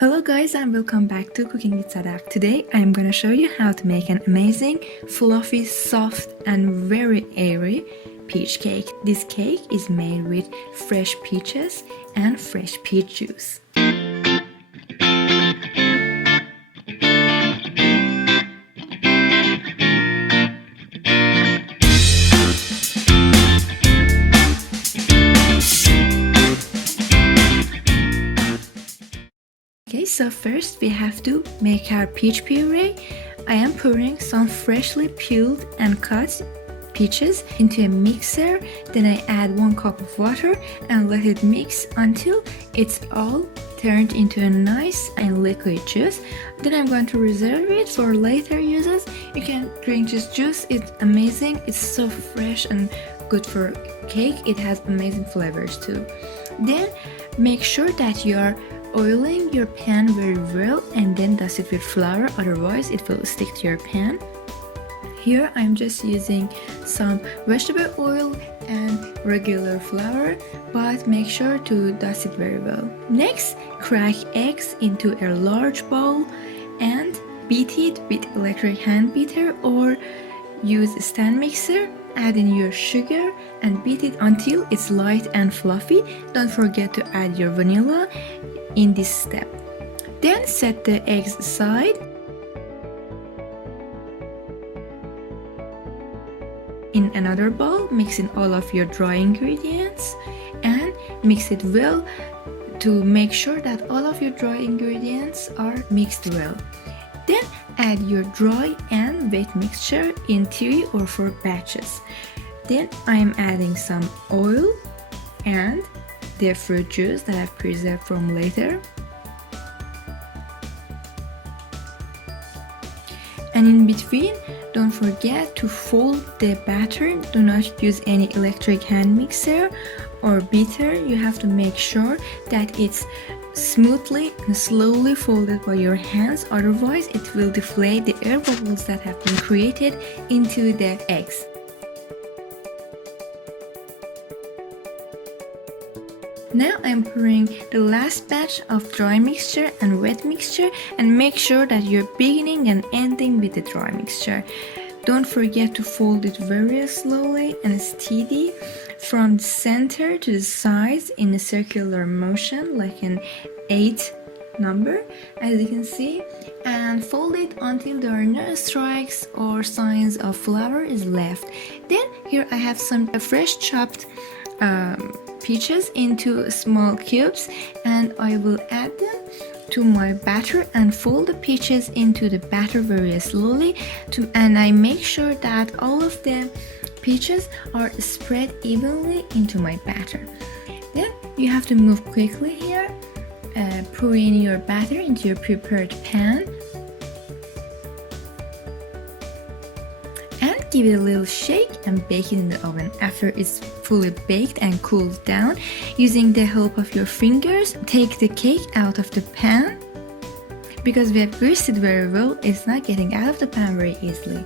Hello guys and welcome back to Cooking with Sadaf. Today I am going to show you how to make an amazing, fluffy, soft and very airy peach cake. This cake is made with fresh peaches and fresh peach juice. Okay, so first we have to make our peach puree. I am pouring some freshly peeled and cut peaches into a mixer. Then I add 1 cup of water and let it mix until it's all turned into a nice and liquid juice. Then I'm going to reserve it for later uses. You can drink this juice, it's amazing. It's so fresh and good for cake. It has amazing flavors too. Then make sure that you are oiling your pan very well and then dust it with flour, otherwise it will stick to your pan. Here I'm just using some vegetable oil and regular flour, but make sure to dust it very well. Next, crack eggs into a large bowl and beat it with electric hand beater or use a stand mixer. Add in your sugar and beat it until it's light and fluffy. Don't forget to add your vanilla in this step. Then set the eggs aside. In another bowl, mix in all of your dry ingredients and mix it well to make sure that all of your dry ingredients are mixed well. Then add your dry and wet mixture in 3 or 4 batches. Then I am adding some oil and the fruit juice that I've preserved from later. And in between, don't forget to fold the batter. Do not use any electric hand mixer or beater. You have to make sure that it's smoothly and slowly folded by your hands, otherwise it will deflate the air bubbles that have been created into the eggs. Now I'm pouring the last batch of dry mixture and wet mixture, and make sure that you're beginning and ending with the dry mixture. Don't forget to fold it very slowly and steady from the center to the sides in a circular motion like an 8 number, as you can see, and fold it until there are no strikes or signs of flour is left. Then here I have some fresh chopped peaches into small cubes, and I will add them to my batter and fold the peaches into the batter very slowly and I make sure that all of the peaches are spread evenly into my batter. Then you have to move quickly here, pour in your batter into your prepared pan and give it a little shake and bake it in the oven. After it's fully baked and cooled down, using the help of your fingers, take the cake out of the pan. Because we have greased it very well, it's not getting out of the pan very easily.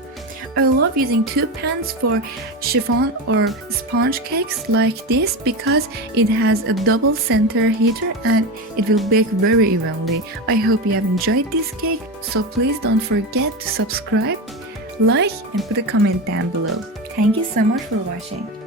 I love using 2 pans for chiffon or sponge cakes like this because it has a double center heater and it will bake very evenly. I hope you have enjoyed this cake, so please don't forget to subscribe, like and put a comment down below. Thank you so much for watching.